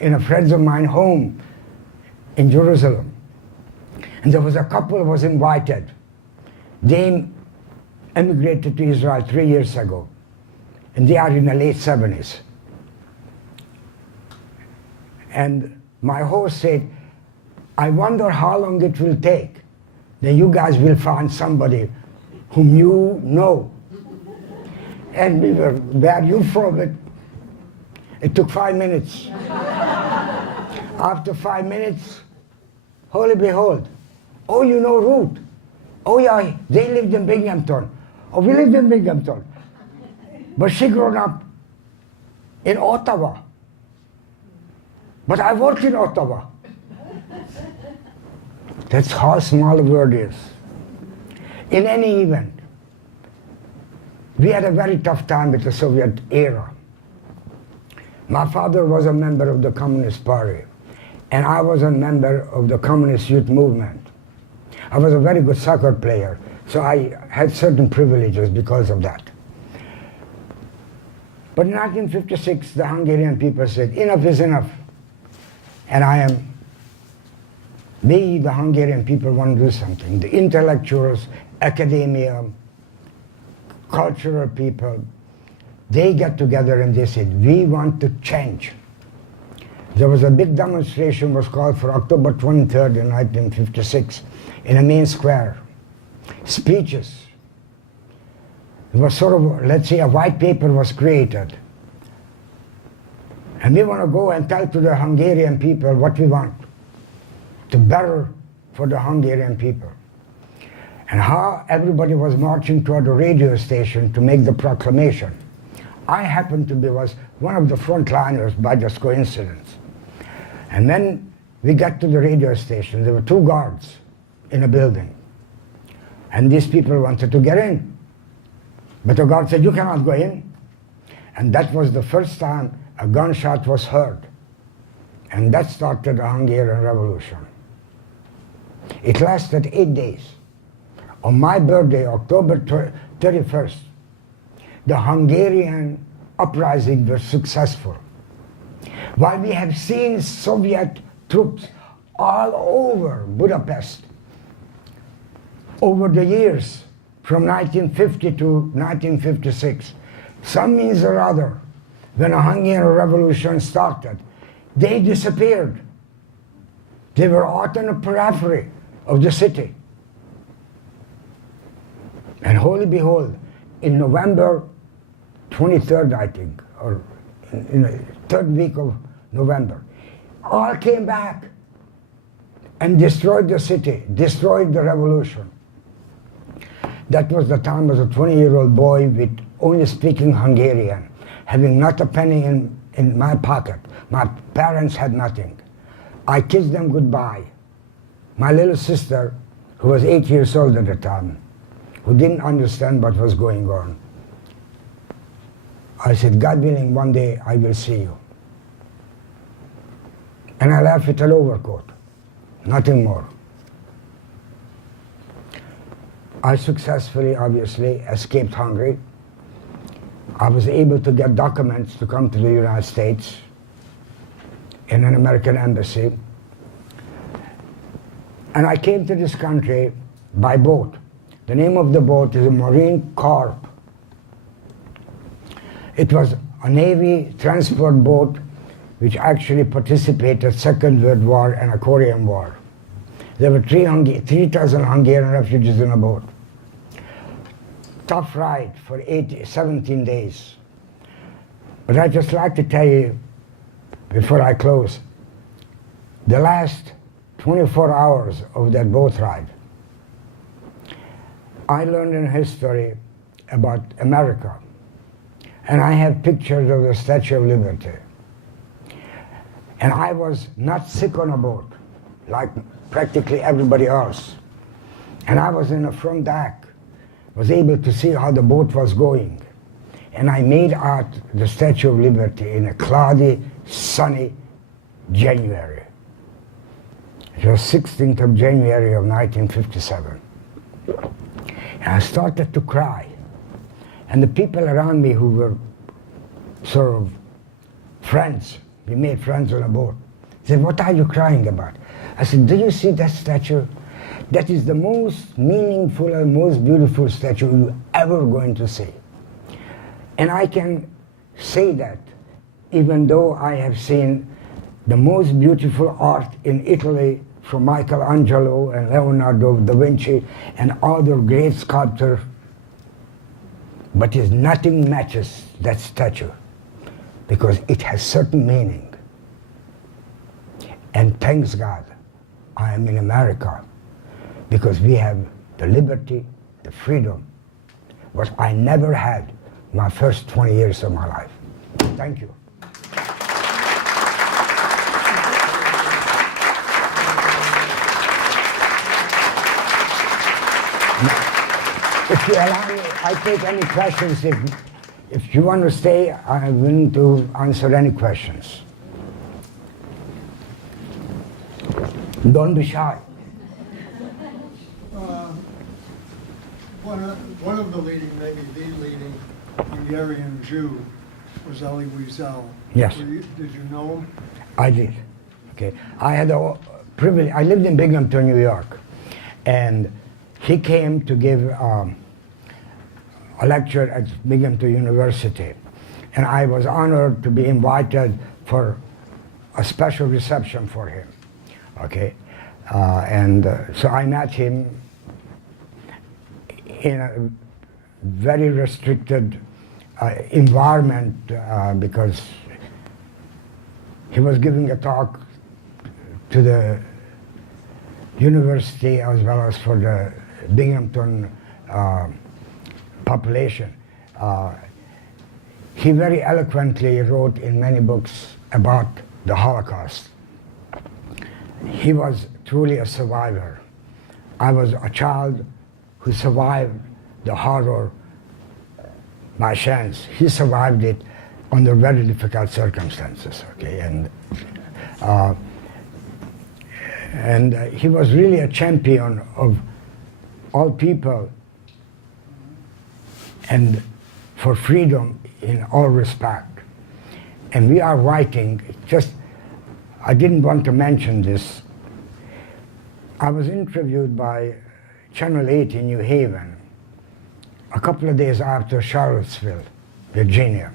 in a friend of mine home in Jerusalem. And there was a couple who was invited. They emigrated to Israel 3 years ago. And they are in the late 70s. And my host said, I wonder how long it will take. Then you guys will find somebody whom you know. And we were, where are you from? It took 5 minutes. After 5 minutes, holy behold, oh, you know Ruth. Oh yeah, they lived in Binghamton. Oh, we lived in Binghamton. But she grew up in Ottawa. But I worked in Ottawa. That's how small the world is. In any event, we had a very tough time with the Soviet era. My father was a member of the Communist Party, and I was a member of the Communist Youth Movement. I was a very good soccer player, so I had certain privileges because of that. But in 1956, the Hungarian people said, enough is enough. And we, the Hungarian people, want to do something. The intellectuals, academia, cultural people, they get together and they said, we want to change. There was a big demonstration, was called for October 23rd in 1956 in a main square. Speeches. It was sort of, let's say, a white paper was created. And we want to go and tell to the Hungarian people what we want to better for the Hungarian people. And how everybody was marching toward the radio station to make the proclamation. I happened to be was one of the frontliners by just coincidence. And then we got to the radio station. There were 2 guards in a building. And these people wanted to get in. But the guard said, you cannot go in. And that was the first time a gunshot was heard And that started the Hungarian Revolution. It lasted 8 days. On my birthday, October 31st, the Hungarian uprising was successful. While we have seen Soviet troops all over Budapest over the years from 1950 to 1956, some means or other, when the Hungarian Revolution started, they disappeared. They were out in the periphery of the city. And holy behold, in November 23rd, I think, or in the third week of November, all came back and destroyed the city, destroyed the revolution. That was the time as a 20-year-old boy with only speaking Hungarian, having not a penny in my pocket. My parents had nothing. I kissed them goodbye. My little sister, who was 8 years old at the time, who didn't understand what was going on, I said, God willing, one day I will see you. And I left with an overcoat, nothing more. I successfully, obviously, escaped Hungary. I was able to get documents to come to the United States in an American embassy. And I came to this country by boat. The name of the boat is a Marine Corps. It was a Navy transport boat which actually participated Second World War and a Korean War. There were 3,000 Hungarian refugees in a boat. Tough ride for 17 days. But I'd just like to tell you, before I close, the last 24 hours of that boat ride, I learned in history about America. And I have pictures of the Statue of Liberty. And I was not sick on a boat, like practically everybody else. And I was in the front deck, was able to see how the boat was going. And I made out the Statue of Liberty in a cloudy, sunny January. It was 16th of January of 1957. And I started to cry. And the people around me who were sort of friends, we made friends on a boat, said, what are you crying about? I said, do you see that statue? That is the most meaningful and most beautiful statue you're ever going to see. And I can say that even though I have seen the most beautiful art in Italy from Michelangelo and Leonardo da Vinci and other great sculptors, but nothing matches that statue because it has certain meaning. And thanks God, I am in America because we have the liberty, the freedom, what I never had my first 20 years of my life. Thank you. If you allow me, I take any questions. If you want to stay, I'm willing to answer any questions. Don't be shy. One of the leading, maybe the leading Hungarian Jew was Elie Wiesel. Yes. Did you know him? I did. Okay. I had a privilege. I lived in Binghamton, New York, and he came to give a lecture at Binghamton University, and I was honored to be invited for a special reception for him. Okay, so I met him in a very restricted environment because he was giving a talk to the university as well as for the Binghamton population. He very eloquently wrote in many books about the Holocaust. He was truly a survivor. I was a child who survived the horror by chance. He survived it under very difficult circumstances, okay? And And he was really a champion of all people and for freedom in all respect. And we are writing, just, I didn't want to mention this. I was interviewed by Channel 8 in New Haven a couple of days after Charlottesville, Virginia.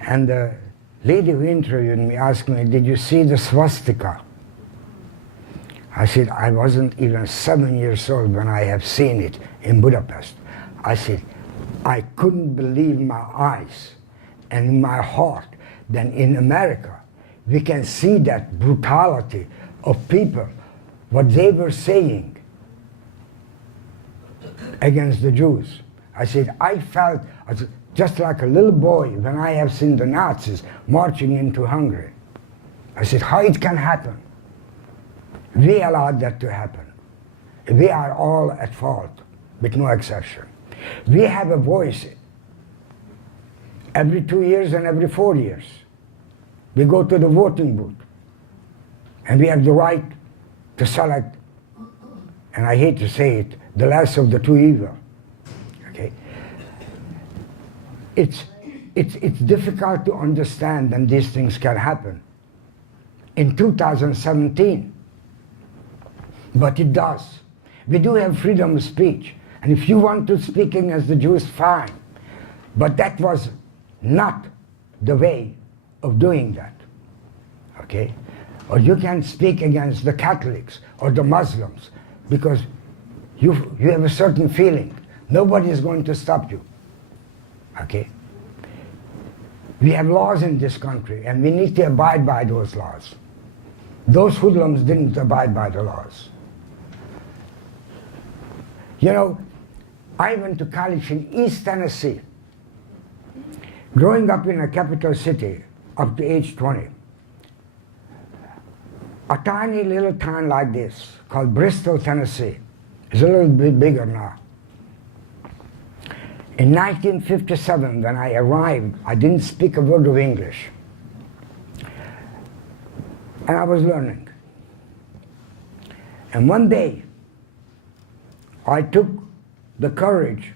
And the lady who interviewed me asked me, "Did you see the swastika?" I said, "I wasn't even 7 years old when I have seen it in Budapest." I said, "I couldn't believe my eyes and my heart that in America we can see that brutality of people, what they were saying against the Jews." I said, I felt just like a little boy when I have seen the Nazis marching into Hungary. I said, how it can happen? We allowed that to happen. We are all at fault, with no exception. We have a voice every 2 years and every 4 years. We go to the voting booth, and we have the right to select, and I hate to say it, the less of the two evil. Okay? It's difficult to understand that these things can happen in 2017, but it does. We do have freedom of speech, and if you want to speak against the Jews, fine, but that was not the way of doing that, okay? Or you can speak against the Catholics or the Muslims because you have a certain feeling. Nobody is going to stop you, okay? We have laws in this country, and we need to abide by those laws. Those hoodlums didn't abide by the laws. You know, I went to college in East Tennessee. Growing up in a capital city up to age 20, a tiny little town like this called Bristol, Tennessee, is a little bit bigger now. In 1957, when I arrived, I didn't speak a word of English. And I was learning. And one day, I took the courage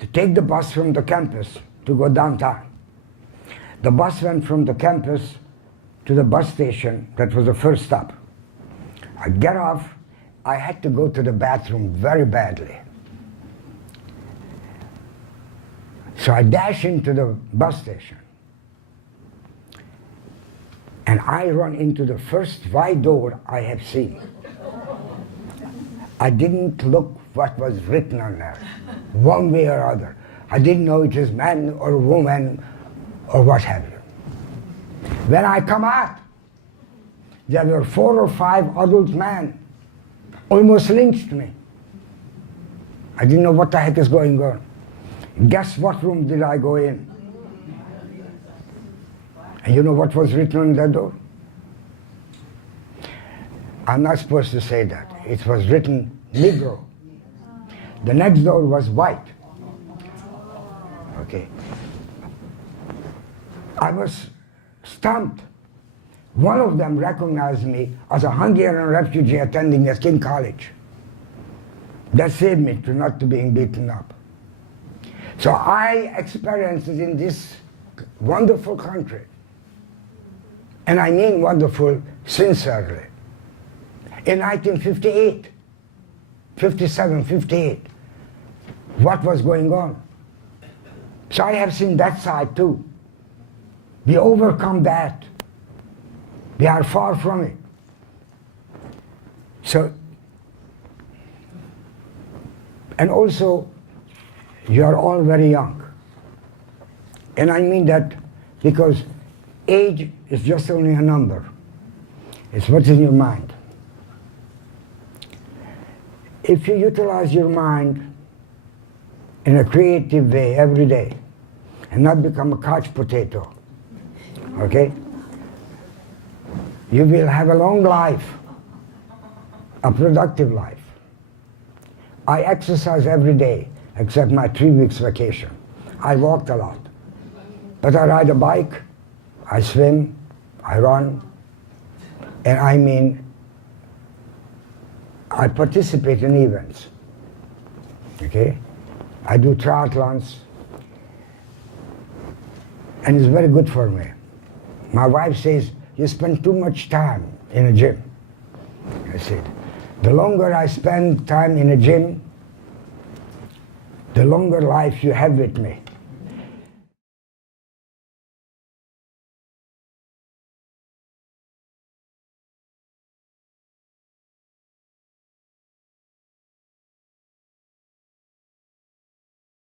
to take the bus from the campus to go downtown. The bus went from the campus to the bus station. That was the first stop. I get off. I had to go to the bathroom very badly. So I dash into the bus station. And I run into the first wide door I have seen. I didn't look what was written on there, one way or other. I didn't know it was man or woman or what have you. When I come out, there were 4 or 5 adult men, almost lynched me. I didn't know what the heck is going on. Guess what room did I go in? And you know what was written on that door? I'm not supposed to say that. It was written Negro. The next door was white. Okay. I was stumped. One of them recognized me as a Hungarian refugee attending at King College. That saved me to not to being beaten up. So I experienced it in this wonderful country. And I mean wonderful sincerely. In 1958, 57, 58, what was going on? So I have seen that side too. We overcome that. We are far from it. So, and also, you are all very young. And I mean that because age is just only a number. It's what's in your mind. If you utilize your mind in a creative way every day and not become a couch potato, okay? You will have a long life, a productive life. I exercise every day except my 3 weeks vacation. I walked a lot. But I ride a bike, I swim, I run, and I mean, I participate in events, okay? I do triathlons, and it's very good for me. My wife says, you spend too much time in a gym. I said, the longer I spend time in a gym, the longer life you have with me.